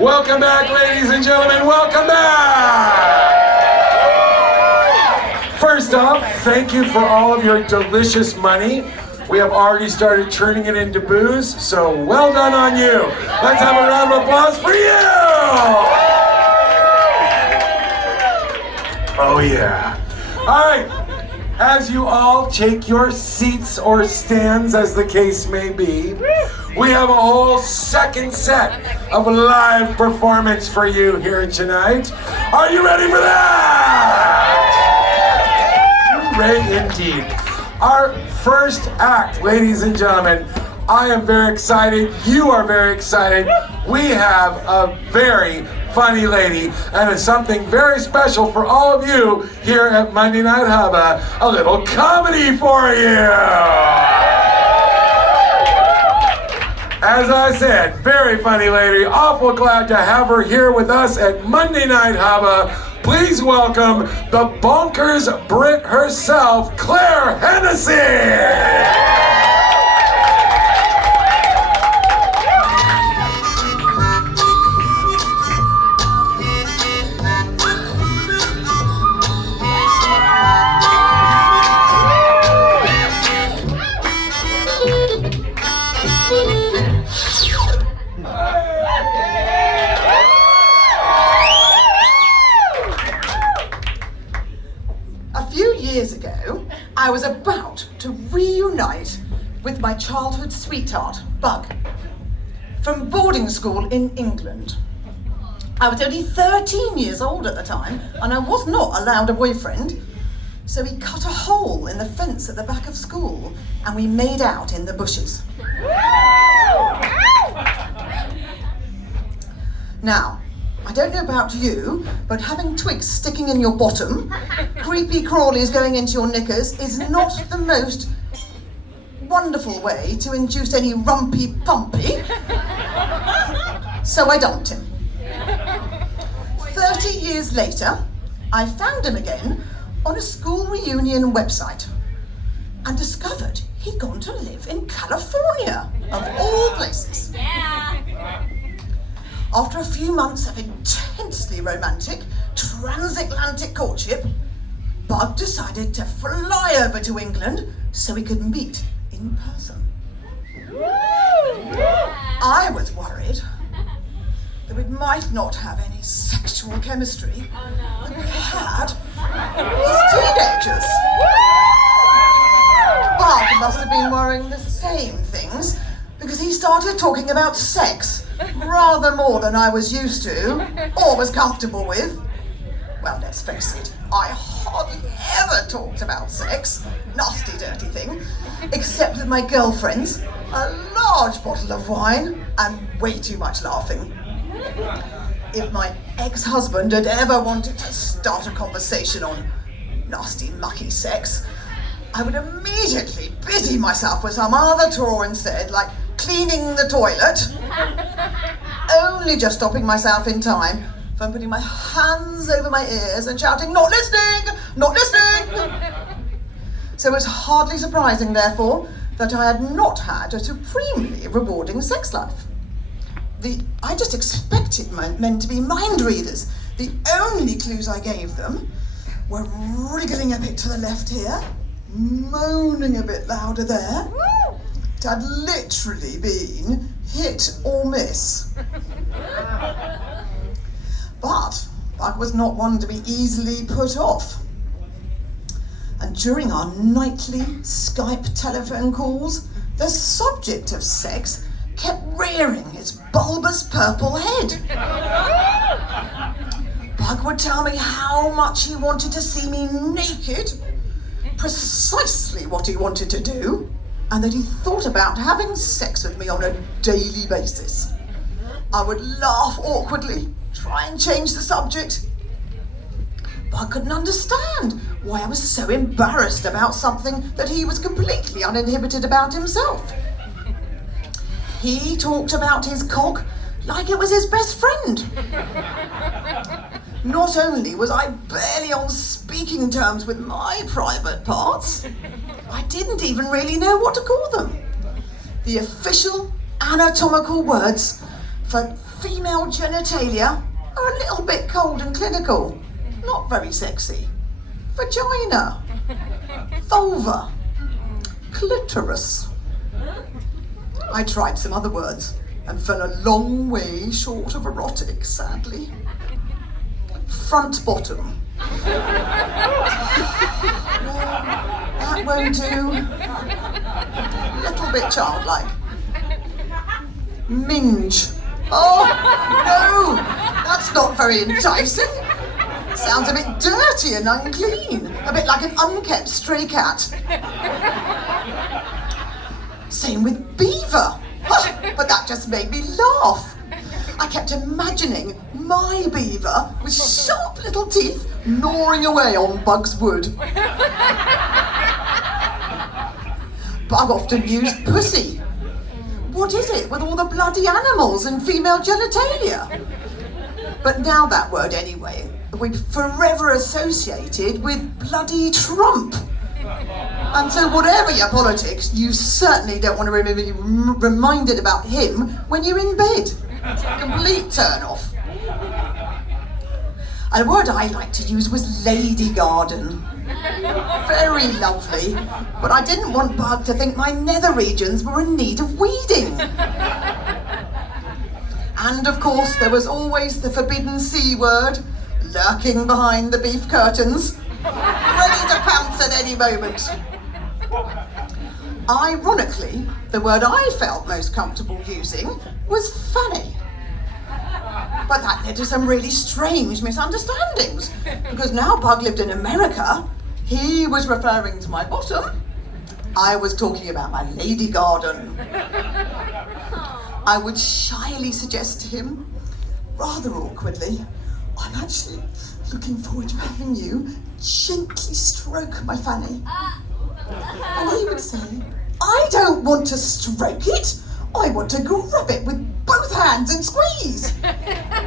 Welcome back, ladies and gentlemen, welcome back! First off, thank you for all of your delicious money. We have already started turning it into booze, so well done on you. Let's have a round of applause for you! Oh yeah. All right, as you all take your seats or stands, as the case may be, we have a whole second set of live performance for you here tonight. Are you ready for that? Ready indeed. Our first act, ladies and gentlemen, I am very excited, you are very excited. We have a very funny lady, and it's something very special for all of you here at Monday Night Hubba, a little comedy for you. As I said, very funny lady, awful glad to have her here with us at Monday Night Hubba. Please welcome the Bonkers Brit herself, Claire Hennessy! I was about to reunite with my childhood sweetheart, Bug, from boarding school in England. I was only 13 years old at the time, and I was not allowed a boyfriend, so he cut a hole in the fence at the back of school, and we made out in the bushes. Now, I don't know about you, but having twigs sticking in your bottom, creepy crawlies going into your knickers is not the most wonderful way to induce any rumpy pumpy. So I dumped him. 30 years later, I found him again on a school reunion website and discovered he'd gone to live in California, of all places. After a few months of intensely romantic transatlantic courtship, Bug decided to fly over to England so we could meet in person. I was worried that we might not have any sexual chemistry that we had as teenagers. Bug must have been worrying the same things because he started talking about sex rather more than I was used to or was comfortable with. Well, let's face it, I hardly ever talked about sex, nasty dirty thing, except with my girlfriends, a large bottle of wine and way too much laughing. If my ex-husband had ever wanted to start a conversation on nasty mucky sex, I would immediately busy myself with some other tour instead, like cleaning the toilet, only just stopping myself in time from putting my hands over my ears and shouting, "Not listening! Not listening!" So it's hardly surprising, therefore, that I had not had a supremely rewarding sex life. I just expected men to be mind readers. The only clues I gave them were wriggling a bit to the left here, moaning a bit louder there. It had literally been hit or miss. But I was not one to be easily put off. And during our nightly Skype telephone calls, the subject of sex kept rearing its bulbous purple head. Bug would tell me how much he wanted to see me naked, precisely what he wanted to do, and that he thought about having sex with me on a daily basis. I would laugh awkwardly, try and change the subject, but I couldn't understand why I was so embarrassed about something that he was completely uninhibited about himself. He talked about his cock like it was his best friend. Not only was I barely on speaking terms with my private parts, I didn't even really know what to call them. The official anatomical words For female genitalia are a little bit cold and clinical. Not very sexy. Vagina. Vulva. Clitoris. I tried some other words and fell a long way short of erotic, sadly. Front bottom. That won't do. Little bit childlike. Minge. Oh, no! That's not very enticing. Sounds a bit dirty and unclean. A bit like an unkept stray cat. Same with beaver. But that just made me laugh. I kept imagining my beaver with sharp little teeth gnawing away on Bug's wood. Bug often used pussy. What is it with all the bloody animals and female genitalia? But now that word anyway, we've forever associated with bloody Trump. And so whatever your politics, you certainly don't want to be reminded about him when you're in bed. It's a complete turn off. And a word I liked to use was lady garden. Very lovely, but I didn't want Bug to think my nether regions were in need of weeding. And of course there was always the forbidden C word, lurking behind the beef curtains, ready to pounce at any moment. Ironically, the word I felt most comfortable using was fanny. But that led to some really strange misunderstandings, because now Bug lived in America, he was referring to my bottom, I was talking about my lady garden. I would shyly suggest to him, rather awkwardly, I'm actually looking forward to having you gently stroke my fanny. And he would say, I don't want to stroke it, I want to grab it with both hands and squeeze.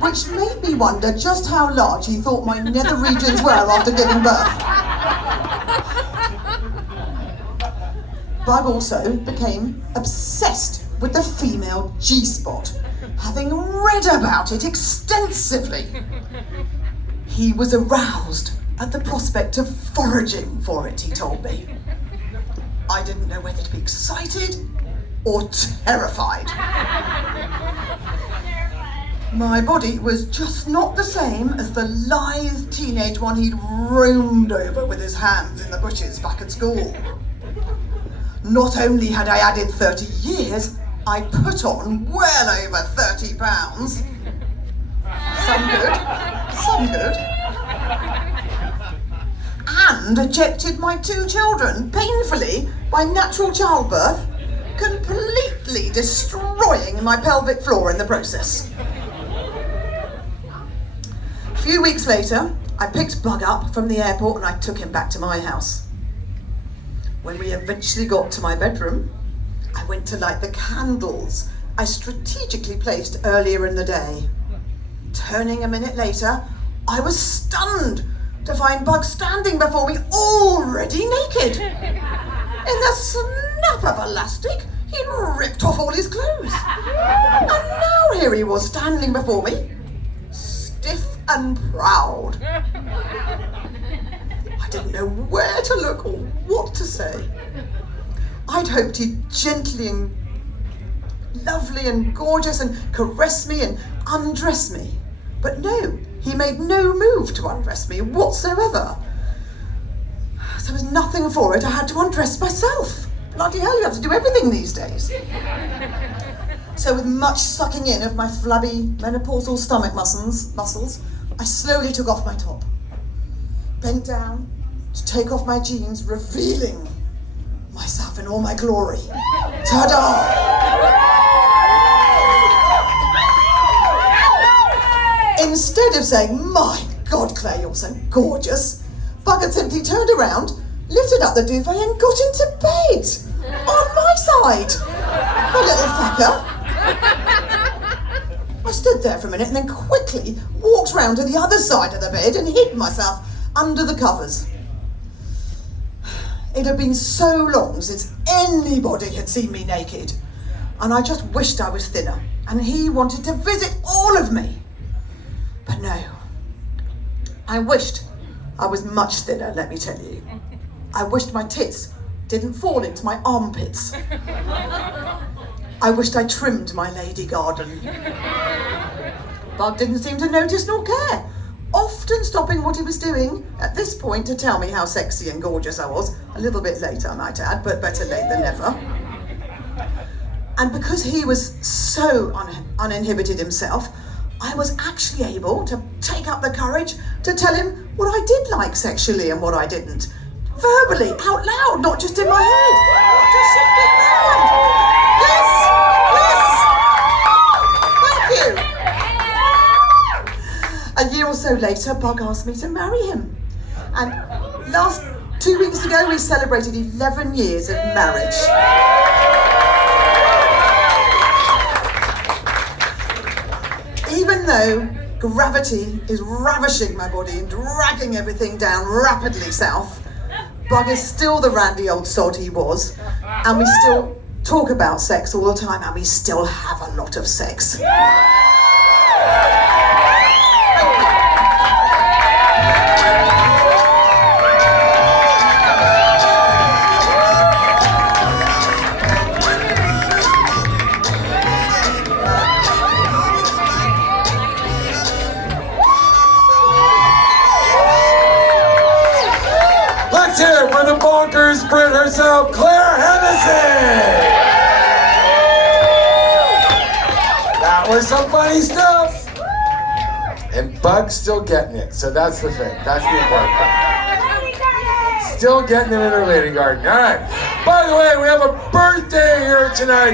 Which made me wonder just how large he thought my nether regions were after giving birth. Bug also became obsessed with the female G-spot, having read about it extensively. He was aroused at the prospect of foraging for it, he told me. I didn't know whether to be excited or terrified. My body was just not the same as the lithe teenage one he'd roamed over with his hands in the bushes back at school. Not only had I added 30 years, I put on well over 30 pounds. Some good. And ejected my 2 children painfully by natural childbirth, completely destroying my pelvic floor in the process. A few weeks later, I picked Bug up from the airport and I took him back to my house. When we eventually got to my bedroom, I went to light the candles I strategically placed earlier in the day. Turning a minute later, I was stunned to find Bug standing before me already naked. In the snap of elastic, he'd ripped off all his clothes. And now here he was standing before me, stiff and proud. I didn't know where to look or what to say. I'd hoped he'd gently and lovely and gorgeous and caress me and undress me. But no, he made no move to undress me whatsoever. So there was nothing for it, I had to undress myself. Bloody hell, you have to do everything these days. So with much sucking in of my flabby menopausal stomach muscles, I slowly took off my top. Bent down to take off my jeans, revealing myself in all my glory. Ta-da! Instead of saying, my God, Claire, you're so gorgeous, Bug had simply turned around, lifted up the duvet and got into bed. On my side. A little fucker. I stood there for a minute and then quickly walked round to the other side of the bed and hid myself under the covers. It had been so long since anybody had seen me naked. and I just wished I was thinner, and he wanted to visit all of me. But no, I wished I was much thinner, let me tell you. I wished my tits didn't fall into my armpits. I wished I trimmed my lady garden. Bug didn't seem to notice nor care, often stopping what he was doing at this point to tell me how sexy and gorgeous I was. A little bit late, I might add, but better late than never. And because he was so uninhibited himself, I was actually able to take up the courage to tell him what I did like sexually and what I didn't. Verbally, out loud, not just in my head. What does she think that? Yes, yes. Thank you. A year or so later, Bug asked me to marry him. And 2 weeks ago, we celebrated 11 years of marriage. Even though gravity is ravishing my body and dragging everything down rapidly south, Bug is still the randy old sod he was, and we still talk about sex all the time, and we still have a lot of sex. Let's hear it for the Bonkers Brit herself, Claire Hennessy! That was some funny stuff! And Bug's still getting it, so that's the thing. That's the important thing. Still getting it in her lady garden. All right. By the way, we have a birthday here tonight.